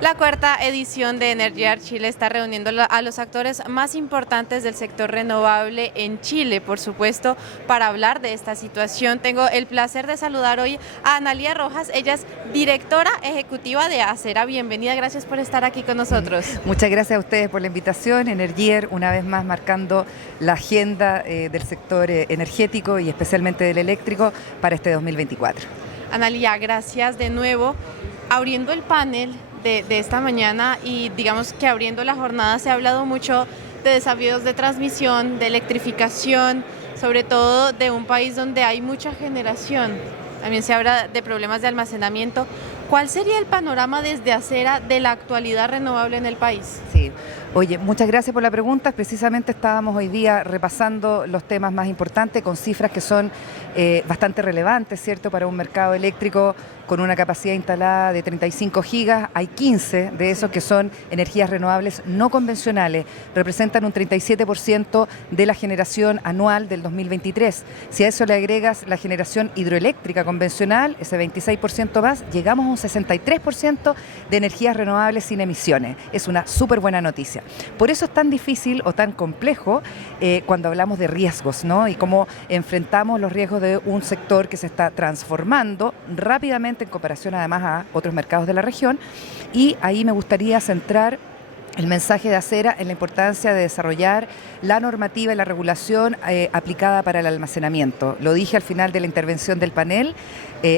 La cuarta edición de Energear Chile está reuniendo a los actores más importantes del sector renovable en Chile, por supuesto, para hablar de esta situación. Tengo el placer de saludar hoy a Analía Rojas, ella es directora ejecutiva de Acera. Bienvenida, gracias por estar aquí con nosotros. Muchas gracias a ustedes por la invitación. Energear, una vez más, marcando la agenda del sector energético y especialmente del eléctrico para este 2024. Analía, gracias de nuevo. Abriendo el panel de esta mañana y digamos que abriendo la jornada se ha hablado mucho de desafíos de transmisión, de electrificación, sobre todo de un país donde hay mucha generación. También se habla de problemas de almacenamiento. ¿Cuál sería el panorama desde Acera de la actualidad renovable en el país? Sí, oye, muchas gracias por la pregunta. Precisamente estábamos hoy día repasando los temas más importantes con cifras que son bastante relevantes, ¿cierto? Para un mercado eléctrico con una capacidad instalada de 35 gigas, hay 15 de esos que son energías renovables no convencionales, representan un 37% de la generación anual del 2023. Si a eso le agregas la generación hidroeléctrica convencional, ese 26% más, llegamos a un 63% de energías renovables sin emisiones. Es una súper buena noticia. Por eso es tan difícil o tan complejo cuando hablamos de riesgos, ¿no? Y cómo enfrentamos los riesgos de un sector que se está transformando rápidamente en comparación además a otros mercados de la región, y ahí me gustaría centrar el mensaje de Acera en la importancia de desarrollar la normativa y la regulación aplicada para el almacenamiento. Lo dije al final de la intervención del panel,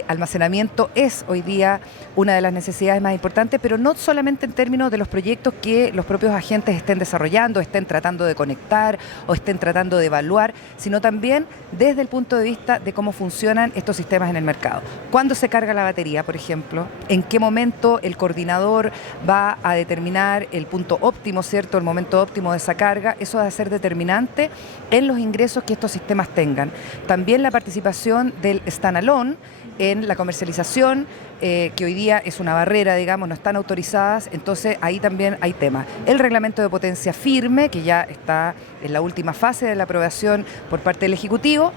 almacenamiento es hoy día una de las necesidades más importantes, pero no solamente en términos de los proyectos que los propios agentes estén desarrollando, estén tratando de conectar o estén tratando de evaluar, sino también desde el punto de vista de cómo funcionan estos sistemas en el mercado. ¿Cuándo se carga la batería, por ejemplo? ¿En qué momento el coordinador va a determinar el punto óptimo, ¿cierto? El momento óptimo de esa carga? Eso va a ser determinante en los ingresos que estos sistemas tengan. También la participación del standalone en la comercialización, que hoy día es una barrera, digamos, no están autorizadas, entonces ahí también hay temas. El reglamento de potencia firme, que ya está en la última fase de la aprobación por parte del Ejecutivo,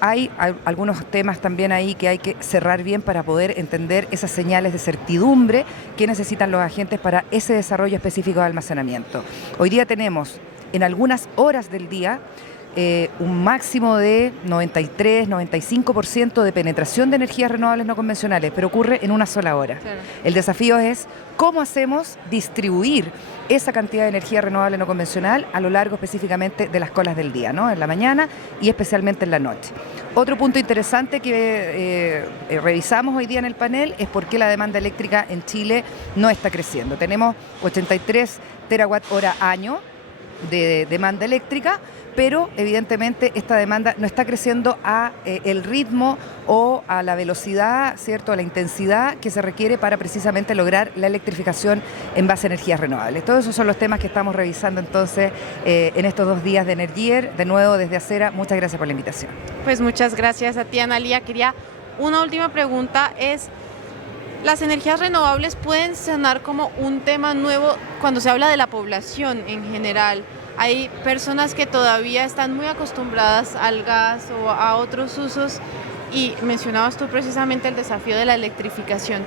hay algunos temas también ahí que hay que cerrar bien para poder entender esas señales de certidumbre que necesitan los agentes para ese desarrollo específico de almacenamiento. Hoy día tenemos en algunas horas del día un máximo de 93-95% de penetración de energías renovables no convencionales, pero ocurre en una sola hora. Claro. El desafío es cómo hacemos distribuir esa cantidad de energía renovable no convencional a lo largo específicamente de las colas del día, ¿no? En la mañana y especialmente en la noche. Otro punto interesante que revisamos hoy día en el panel es por qué la demanda eléctrica en Chile no está creciendo. Tenemos 83 terawatt-hora año de demanda eléctrica, pero evidentemente esta demanda no está creciendo a el ritmo o a la velocidad, ¿cierto?, a la intensidad que se requiere para precisamente lograr la electrificación en base a energías renovables. Todos esos son los temas que estamos revisando entonces en estos 2 días de Energear. De nuevo desde Acera, muchas gracias por la invitación. Pues muchas gracias a ti, Analía. Quería una última pregunta, es: ¿las energías renovables pueden sonar como un tema nuevo cuando se habla de la población en general? Hay personas que todavía están muy acostumbradas al gas o a otros usos y mencionabas tú precisamente el desafío de la electrificación.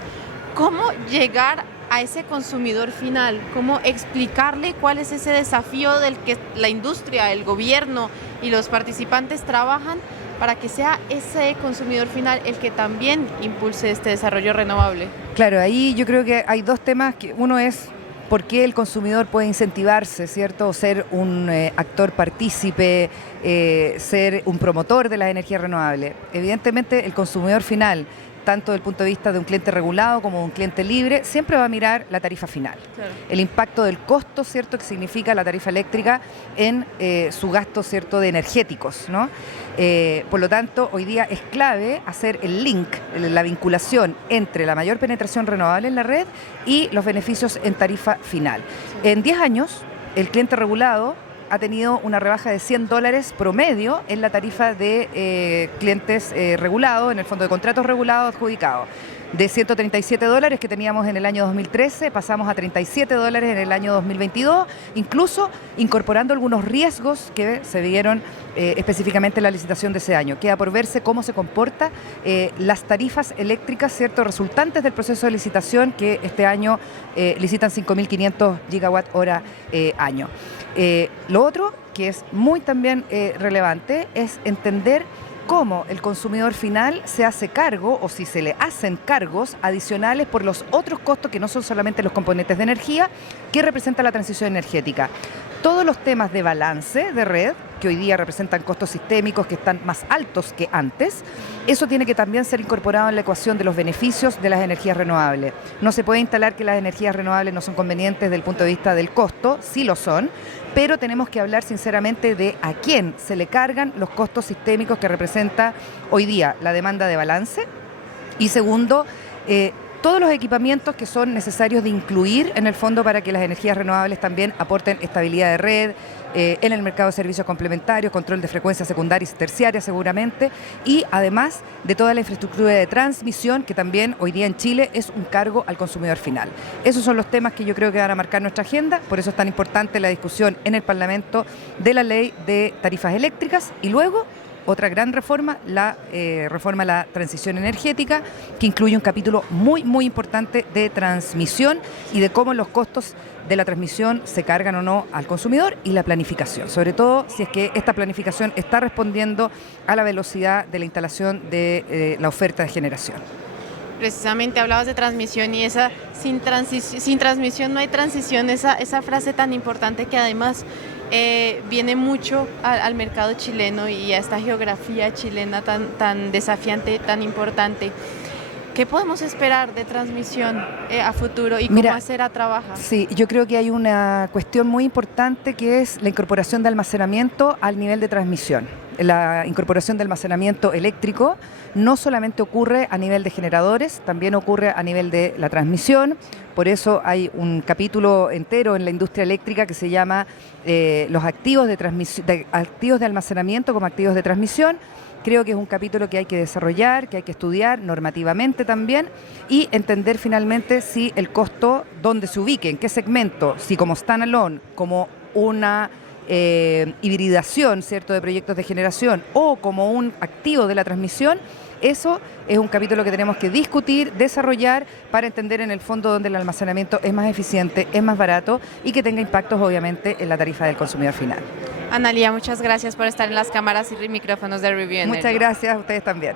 ¿Cómo llegar a ese consumidor final? ¿Cómo explicarle cuál es ese desafío del que la industria, el gobierno y los participantes trabajan para que sea ese consumidor final el que también impulse este desarrollo renovable? Claro, ahí yo creo que hay 2 temas. Uno es por qué el consumidor puede incentivarse, ¿cierto? O ser un actor partícipe, ser un promotor de las energías renovables. Evidentemente el consumidor final, tanto desde el punto de vista de un cliente regulado como de un cliente libre, siempre va a mirar la tarifa final. Claro. El impacto del costo, ¿cierto?, que significa la tarifa eléctrica en su gasto, ¿cierto?, de energéticos, ¿no? Por lo tanto, hoy día es clave hacer el link, la vinculación entre la mayor penetración renovable en la red y los beneficios en tarifa final. Sí. En 10 años, el cliente regulado ha tenido una rebaja de $100 promedio en la tarifa de clientes regulados, en el fondo de contratos regulados adjudicados. De $137 que teníamos en el año 2013, pasamos a $37 en el año 2022, incluso incorporando algunos riesgos que se vieron específicamente en la licitación de ese año. Queda por verse cómo se comporta las tarifas eléctricas, ¿cierto?, resultantes del proceso de licitación, que este año licitan 5.500 gigawatt hora año. Lo otro, que es muy también relevante, es entender cómo el consumidor final se hace cargo, o si se le hacen cargos adicionales por los otros costos que no son solamente los componentes de energía que representa la transición energética. Todos los temas de balance de red, que hoy día representan costos sistémicos que están más altos que antes, eso tiene que también ser incorporado en la ecuación de los beneficios de las energías renovables. No se puede instalar que las energías renovables no son convenientes desde el punto de vista del costo, sí lo son, pero tenemos que hablar sinceramente de a quién se le cargan los costos sistémicos que representa hoy día la demanda de balance. Y segundo, todos los equipamientos que son necesarios de incluir en el fondo para que las energías renovables también aporten estabilidad de red, en el mercado de servicios complementarios, control de frecuencias secundarias y terciarias seguramente, y además de toda la infraestructura de transmisión que también hoy día en Chile es un cargo al consumidor final. Esos son los temas que yo creo que van a marcar nuestra agenda, por eso es tan importante la discusión en el Parlamento de la ley de tarifas eléctricas y luego otra gran reforma, la reforma a la transición energética, que incluye un capítulo muy, muy importante de transmisión y de cómo los costos de la transmisión se cargan o no al consumidor, y la planificación, sobre todo si es que esta planificación está respondiendo a la velocidad de la instalación de la oferta de generación. Precisamente hablabas de transmisión y esa sin transmisión no hay transición, esa frase tan importante que además viene mucho al mercado chileno y a esta geografía chilena tan desafiante, tan importante. ¿Qué podemos esperar de transmisión a futuro y cómo hacer a trabajar? Sí, yo creo que hay una cuestión muy importante que es la incorporación de almacenamiento al nivel de transmisión. La incorporación de almacenamiento eléctrico no solamente ocurre a nivel de generadores, también ocurre a nivel de la transmisión. Por eso hay un capítulo entero en la industria eléctrica que se llama los activos de almacenamiento como activos de transmisión. Creo que es un capítulo que hay que desarrollar, que hay que estudiar normativamente también y entender finalmente si el costo, dónde se ubique, en qué segmento, si como standalone, como una hibridación, ¿cierto?, de proyectos de generación o como un activo de la transmisión. Eso es un capítulo que tenemos que discutir, desarrollar para entender en el fondo dónde el almacenamiento es más eficiente, es más barato y que tenga impactos obviamente en la tarifa del consumidor final. Analía, muchas gracias por estar en las cámaras y micrófonos de Review Energy. Muchas gracias a ustedes también.